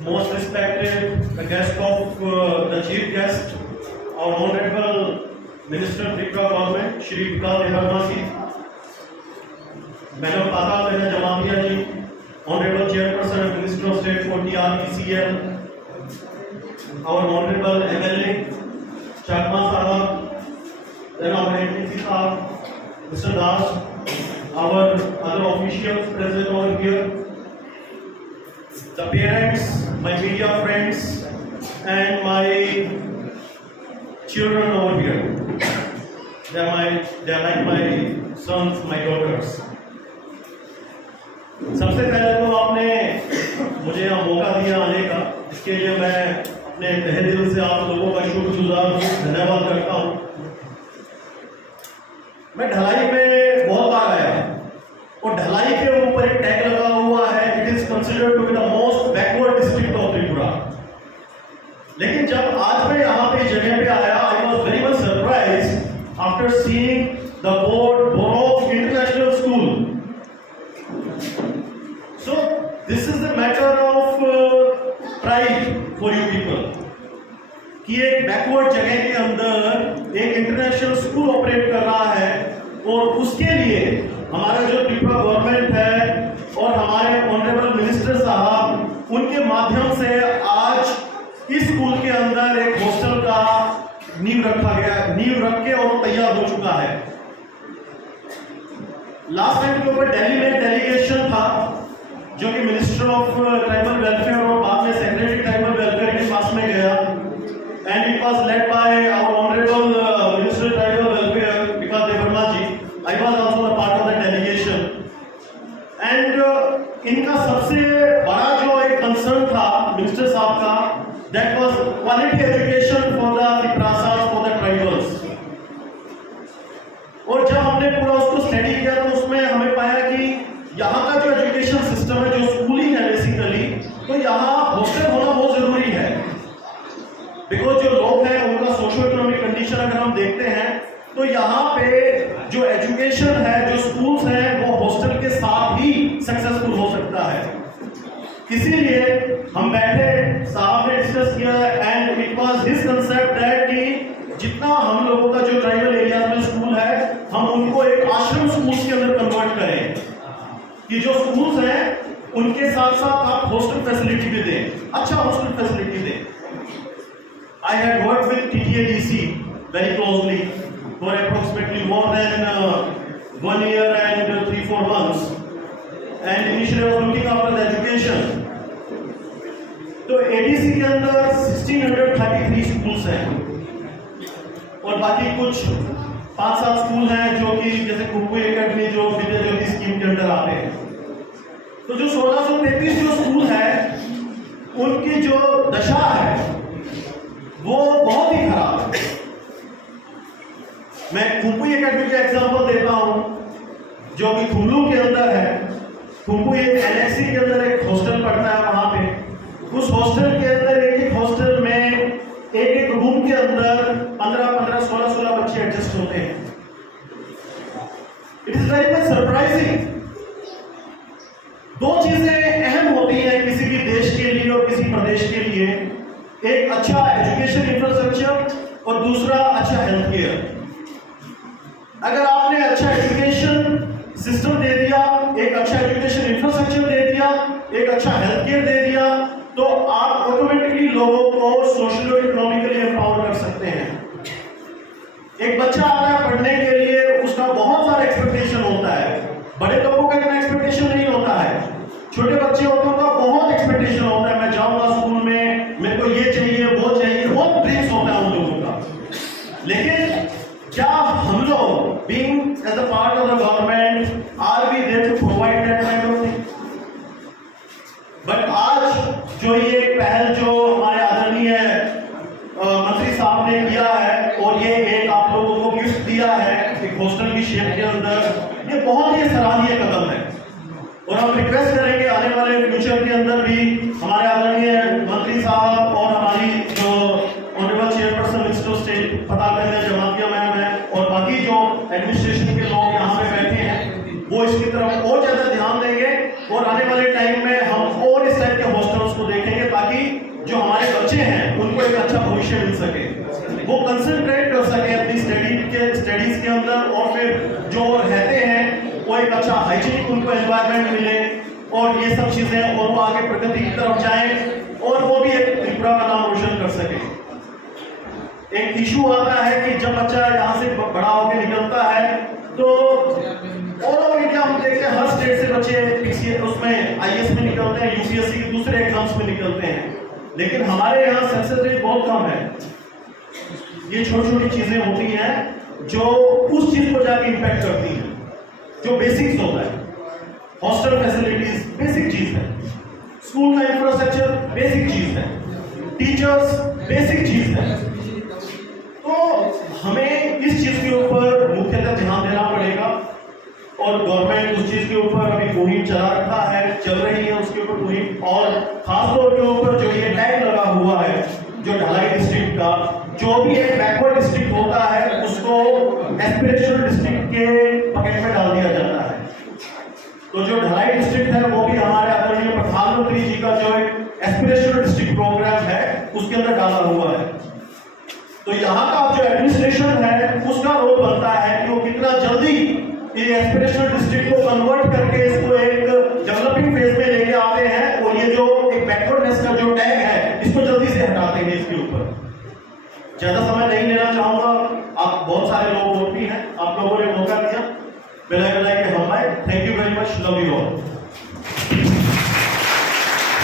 most respected the guest of the chief guest, our honorable Minister Tripura Government, Shri Vikas Debarma ji, Madam Tata Behna Jamatia ji, Honorable Chairperson and Minister of State for TRPCL, our honorable MLA Chakma Sahab, then our NPC Sahab, Mr. Das, our other officials present over here, the parents, my media friends, and my children over here. They are like my sons, my daughters. सबसे पहले तो आपने मुझे यहाँ मौका दिया आने का, इसके लिए मैं अपने तहे दिल से आप लोगों का शुक्रगुजार हूँ, धन्यवाद करता हूँ। मैं ढलाई में बहुत बार आया और ढलाई के ऊपर एक टैग लगा हुआ है, it is considered to be the most backward district of Tripura. लेकिन जब आज मैं यहाँ पे जगह पे आया, I was very much surprised after seeing the board बोरोफ international school. So this is the matter of pride for you people कि एक बैकवर्ड जगह के अंदर एक इंटरनेशनल स्कूल ऑपरेट कर रहा है और उसके लिए हमारा जो त्रिपुरा गवर्नमेंट है और हमारे ऑनरेबल मिनिस्टर साहब, उनके माध्यम से आज इस स्कूल के अंदर एक हॉस्टल का नींव रखा गया, नींव रख के और तैयार हो चुका है। लास्ट टाइम के ऊपर दिल्ली में डेलीगेशन था जो कि मिनिस्टर ऑफ ट्राइबल वेलफेयर और बाद में सेक्रेटरी ट्राइबल वेलफेयर के पास में गया, and it was led by our honourable minister tribal welfare Vikas Debbarma ji. I was also a part of the delegation, and इनका सबसे बड़ा जो एक कंसर्न था मिनिस्टर साहब का, that was quality education for the त्रिपुरासास, फॉर द ट्राइबल्स। और जब हमने पूरा उसको स्टडी किया तो उसमें हमें पाया कि यहाँ का जो एजुकेशन सिस्टम है, जो स्कूलिंग है बेसिकली, तो यहाँ हॉस्टल होना बहुत जरूरी है। बिकॉज जो लोग हैं उनका सोशो इकोनॉमिक कंडीशन अगर हम देखते हैं तो यहाँ पे जो एजुकेशन है, जो स्कूल्स हैं, वो हॉस्टल के साथ ही सक्सेसफुल हो सकता है। इसीलिए हम बैठे, साहब ने डिस्कस किया, and it was his concept that कि जितना हम लोगों का जो ट्राइबल एरिया में स्कूल है, हम उनको एक आश्रम स्कूल्स के अंदर कन्वर्ट करें कि जो स्कूल्स हैं उनके साथ साथ आप हॉस्टल फैसिलिटी भी दें, अच्छा हॉस्टल फैसिलिटी दें। I had worked with TTADC very closely for approximately more than 1 year and 3-4 months, and initially I was looking after the education. तो ADC के अंदर 1633 स्कूल्स हैं और बाकी कुछ 5-7 स्कूल हैं जो कि जैसे कुंकू एकेडमी जो विद्या ज्योति स्कीम के अंदर आते हैं। तो जो 1633 जो स्कूल है उनकी जो दशा है वो बहुत ही खराब है। मैं कुंकू एकेडमी का एग्जांपल देता हूं जो कि खुमलू के अंदर है। कुंकू एक NXC के अंदर एक हॉस्टल पड़ता है, वहां पे उस हॉस्टल के अंदर एक हॉस्टल में एक रूम के अंदर 15-15, 16-16 बच्चे एडजस्ट होते हैं। It is very much surprising. दो चीजें अहम होती हैं किसी भी देश के लिए और किसी प्रदेश के लिए, एक अच्छा एजुकेशन इंफ्रास्ट्रक्चर और दूसरा अच्छा हेल्थ केयर। अगर आपने अच्छा एजुकेशन सिस्टम दे दिया, एक अच्छा एजुकेशन इंफ्रास्ट्रक्चर दे दिया, एक अच्छा हेल्थ केयर दे दिया, तो आप ऑटोमेटिकली लोगों को सोशलो इकोनॉमिकली एम्पावर कर सकते हैं। एक बच्चा आ रहा है पढ़ने के लिए, उसका बहुत सारा एक्सपेक्टेशन होता है, बड़े लोगों का इतना एक्सपेक्टेशन नहीं होता है। छोटे बच्चे होते हैं उनका बहुत एक्सपेक्टेशन होता है, मैं जाऊंगा स्कूल में, मेरे को ये चाहिए वो चाहिए, बहुत ड्रीम्स होता है उन लोगों का। लेकिन क्या हम लोग being as a part of the government are we there to provide that kind of thing? But आज जो ये पहल जो हमारे आदरणीय मंत्री साहब ने किया है और ये एक आप लोगों को गिफ्ट दिया है एक हॉस्टल की शेप के अंदर, ये बहुत ही सराहनीय कदम है। और हम रिक्वेस्ट करेंगे आने वाले फ्यूचर के अंदर भी हमारे आदरणीय मंत्री साहब और हमारी जो honourable chairperson minister of state पता करने जमातिया मैम है और बाकी जो एडमिनिस्ट्रेशन के लोग यहाँ पे बैठे हैं, वो इसकी तरफ और ज्यादा ध्यान देंगे और आने वाले टाइम में हम और इस टाइप के हॉस्टल्स को देखेंगे ताकि एक अच्छा भविष्य मिल सके, वो कंसंट्रेट कर सके अपनी स्टडीज के अंदर, और फिर जो रहते हैं वो एक अच्छा हाइजीनिक उनको एनवायरनमेंट मिले और ये सब चीजें, और वो आगे प्रगति की तरफ जाएं और वो भी एक त्रिपुरा का नाम रोशन कर सके। एक इशू आता है कि जब बच्चा यहाँ से बड़ा होकर निकलता है तो ऑल ओवर इंडिया हम देखते हैं हर स्टेट से बच्चे पीसीए उसमें आईएएस में निकलते हैं, यूपीएससी के दूसरे एग्जाम्स में निकलते हैं, लेकिन हमारे यहाँ सक्सेस रेट बहुत कम है। ये छोटी छोटी चीजें होती हैं जो उस चीज को जाके इंपैक्ट करती हैं, जो बेसिक्स होता है। हॉस्टल फैसिलिटीज बेसिक चीज है, स्कूल का इंफ्रास्ट्रक्चर बेसिक चीज है, टीचर्स बेसिक चीज है। तो हमें इस चीज के ऊपर मुख्यतः ध्यान देना पड़ेगा, और गवर्नमेंट उस चीज के ऊपर अभी मुहिम चला रखा है, चल रही है उसके ऊपर मुहिम, और खासतौर के ऊपर जो ये टैग लगा हुआ है जो ढलाई डिस्ट्रिक्ट का, जो भी एक बैकवर्ड डिस्ट्रिक्ट होता है उसको एस्पिरेशनल डिस्ट्रिक्ट के पकेट में डाल दिया जाता है। तो जो ढलाई डिस्ट्रिक्ट है वो भी हमारे आदरणीय प्रधानमंत्री जी का जो एक एस्पिरेशनल डिस्ट्रिक्ट प्रोग्राम है उसके अंदर डाला हुआ है। तो यहाँ का जो एडमिनिस्ट्रेशन है उसका रोल बनता है कि वो कितना जल्दी ये एस्पिरेशनल डिस्ट्रिक्ट को कन्वर्ट करके इसको एक डेवलपिंग फेज में लेके आते हैं, और ये जो एक बैकवर्डनेस का जो टैग है इसको जल्दी से हटाते हैं इसके ऊपर। ज्यादा समय नहीं लेना चाहूंगा, आप बहुत सारे लोग वोट भी हैं, आप लोगों ने मौका दिया, बिना के हम आए। Thank you very much, love you all.